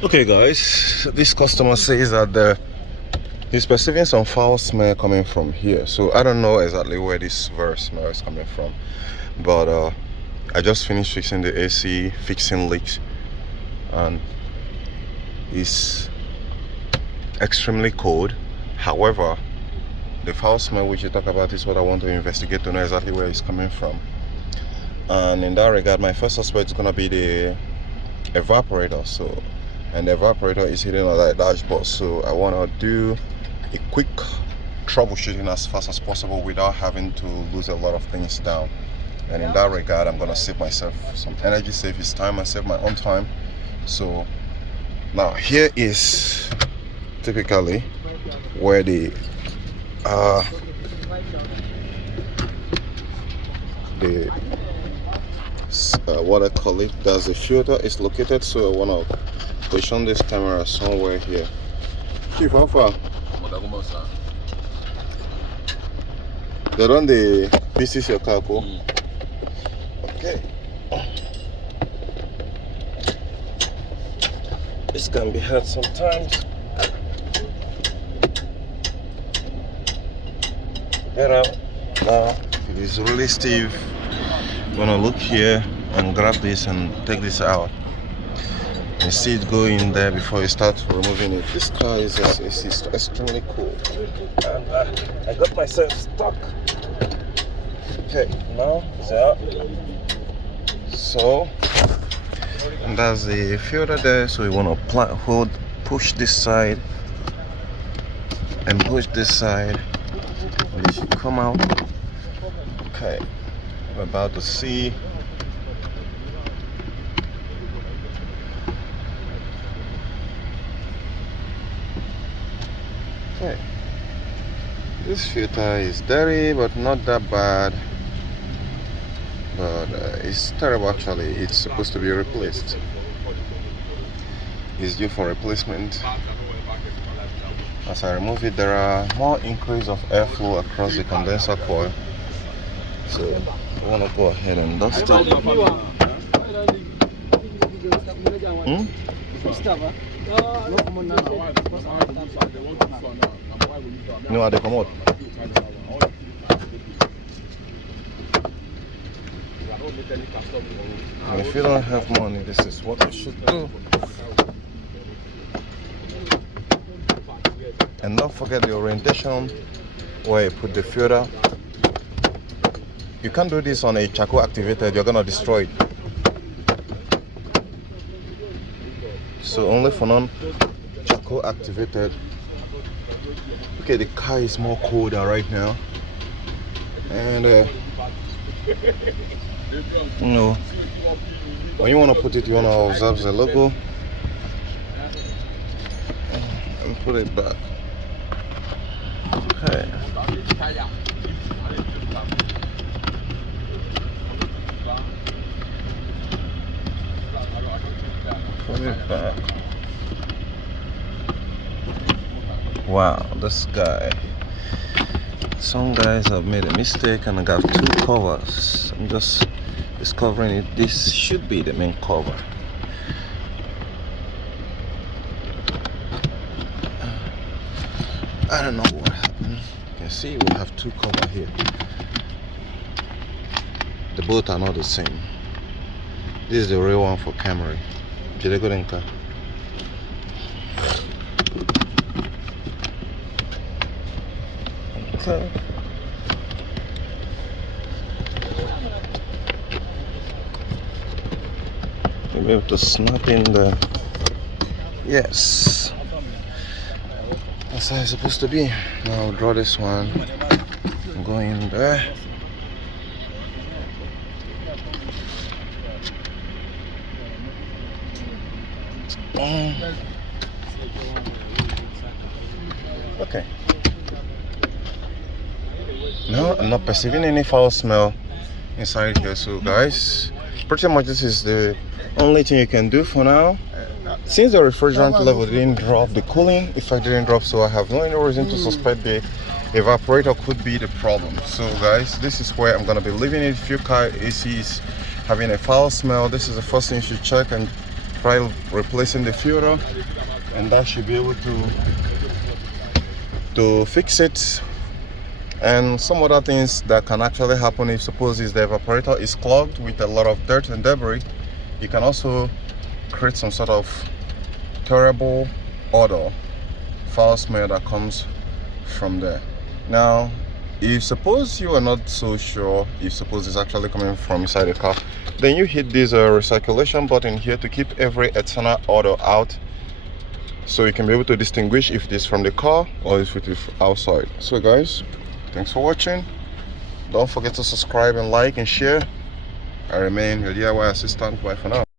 Okay guys, this customer says that he's perceiving some foul smell coming from here. So I don't know exactly where this very smell is coming from, but I just finished fixing the AC, fixing leaks, and it's extremely cold. However, the foul smell which you talk about is what I want to investigate to know exactly where it's coming from. And in that regard, my first suspect is going to be the evaporator. And the evaporator is hidden on that dashboard, so I want to do a quick troubleshooting as fast as possible without having to lose a lot of things down. And in that regard, I'm going to save myself some energy, save his time, and save my own time. So now here is typically where the what I call it, does the filter is located. So I want to position this camera somewhere here. Chief, how far? They run the pieces your car, okay. This can be hard sometimes. Get out. Now it is really stiff. I'm gonna look here and grab this and take this out. You see it go in there before you start removing it. This car is extremely cool. And I got myself stuck. Okay, now it's out. So, and that's the filter there. So we want to push this side and push this side. And it should come out. Okay, we're about to see. Okay, this filter is dirty but not that bad, but it's terrible actually. It's supposed to be replaced. It's due for replacement. As I remove it, there are more increase of airflow across the condenser coil, so I want to go ahead and dust it. No, they come out. And if you don't have money, this is what you should do. And don't forget the orientation where you put the filter. You can't do this on a charcoal activated, you're gonna destroy it. So only for non-charcoal activated. Okay, the car is more colder right now, and you know, when you want to put it, you want to observe the logo and put it back. Okay. Put it back. Wow, this guy. Some guys have made a mistake and I got two covers. I'm just discovering it. This should be the main cover. I don't know what happened. You can see we have two covers here. The both are not the same. This is the real one for Camry. Jiregorenka. Okay. You'll be able to snap in the. Yes. That's how it's supposed to be. Now I'll draw this one. Go in there. Okay. No, I'm not perceiving any foul smell inside here. So guys, pretty much this is the only thing you can do for now. Since the refrigerant level didn't drop, the cooling effect didn't drop, so I have no reason to suspect the evaporator could be the problem. So guys, this is where I'm gonna be leaving it. If your car AC is having a foul smell, this is the first thing you should check and try replacing the filter, and that should be able to fix it. And some other things that can actually happen, if suppose is the evaporator is clogged with a lot of dirt and debris, you can also create some sort of terrible odor, foul smell that comes from there. Now, if suppose you are not so sure if suppose it's actually coming from inside the car, then you hit this recirculation button here to keep every external odor out, so you can be able to distinguish if it is from the car or if it is outside. So guys, thanks for watching. Don't forget to subscribe and like and share. I remain your DIY assistant. Bye for now.